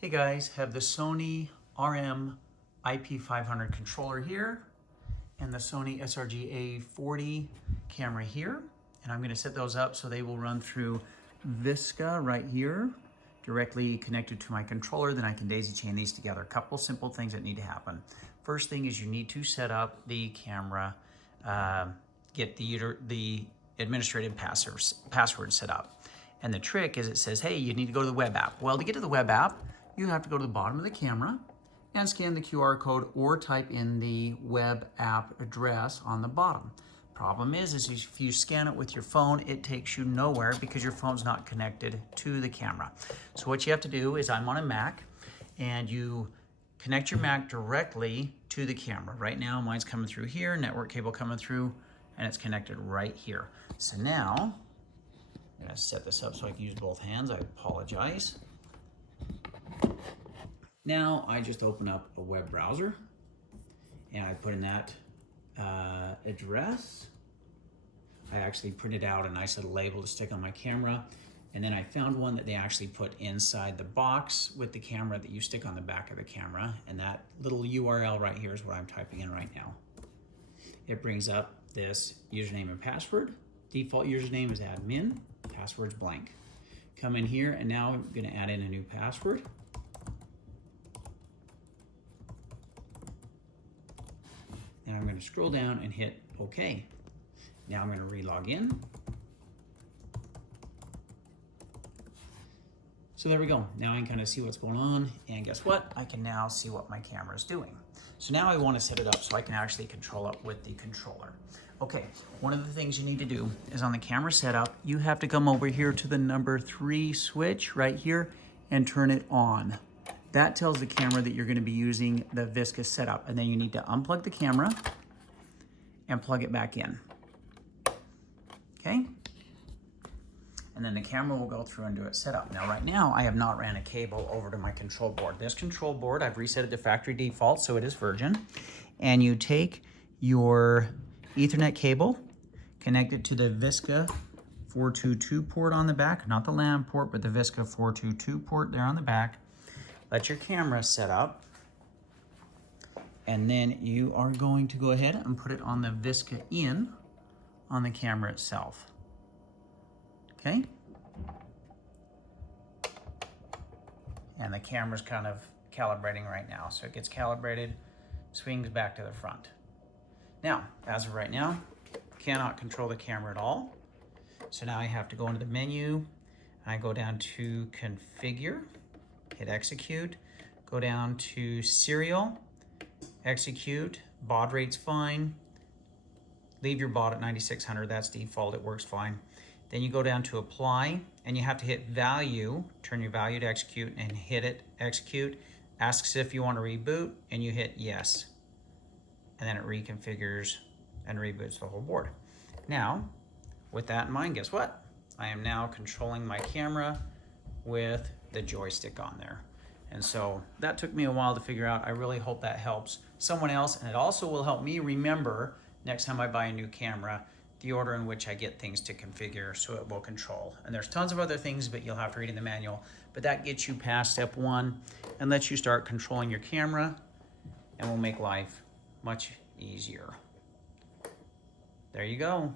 Hey guys, have the Sony RM-IP500 controller here and the Sony SRG-A40 camera here. And I'm gonna set those up so they will run through Visca right here, directly connected to my controller. Then I can daisy chain these together. A couple simple things that need to happen. First thing is you need to set up the camera, get the administrative password set up. And the trick is it says, hey, you need to go to the web app. Well, to get to the web app, you have to go to the bottom of the camera and scan the QR code or type in the web app address on the bottom. Problem is if you scan it with your phone, it takes you nowhere because your phone's not connected to the camera. So what you have to do is, I'm on a Mac, and you connect your Mac directly to the camera. Right now, mine's coming through here, network cable coming through, and it's connected right here. So now, I'm gonna set this up so I can use both hands. I apologize. Now I just open up a web browser and I put in that address. I actually printed out a nice little label to stick on my camera, and then I found one that they actually put inside the box with the camera that you stick on the back of the camera, and that little URL right here is what I'm typing in right now. It brings up this username and password. Default username is admin, password's blank. Come in here, and now I'm gonna add in a new password. And I'm going to scroll down and hit OK. Now I'm going to re-log in. So there we go. Now I can kind of see what's going on. And guess what? I can now see what my camera is doing. So now I want to set it up so I can actually control it with the controller. Okay, one of the things you need to do is on the camera setup, you have to come over here to the number 3 switch right here and turn it on. That tells the camera that you're going to be using the Visca setup, and then you need to unplug the camera and plug it back in. Okay? And then the camera will go through and do its setup. Now, right now, I have not ran a cable over to my control board. This control board, I've reset it to factory default, so it is virgin. And you take your Ethernet cable, connect it to the Visca 422 port on the back, not the LAN port, but the Visca 422 port there on the back. Let your camera set up, and then you are going to go ahead and put it on the Visca in on the camera itself. Okay? And the camera's kind of calibrating right now. So it gets calibrated, swings back to the front. Now, as of right now, cannot control the camera at all. So now I have to go into the menu. I go down to configure. Hit execute, go down to serial, execute, baud rate's fine, leave your baud at 9600, that's default, it works fine. Then you go down to apply, and you have to hit value, turn your value to execute, and hit it, execute, asks if you want to reboot, and you hit yes. And then it reconfigures and reboots the whole board. Now, with that in mind, guess what? I am now controlling my camera with the joystick on there. And so that took me a while to figure out. I really hope that helps someone else, and it also will help me remember next time I buy a new camera the order in which I get things to configure so it will control. And there's tons of other things, but you'll have to read in the manual. But that gets you past step 1 and lets you start controlling your camera, and will make life much easier. There you go.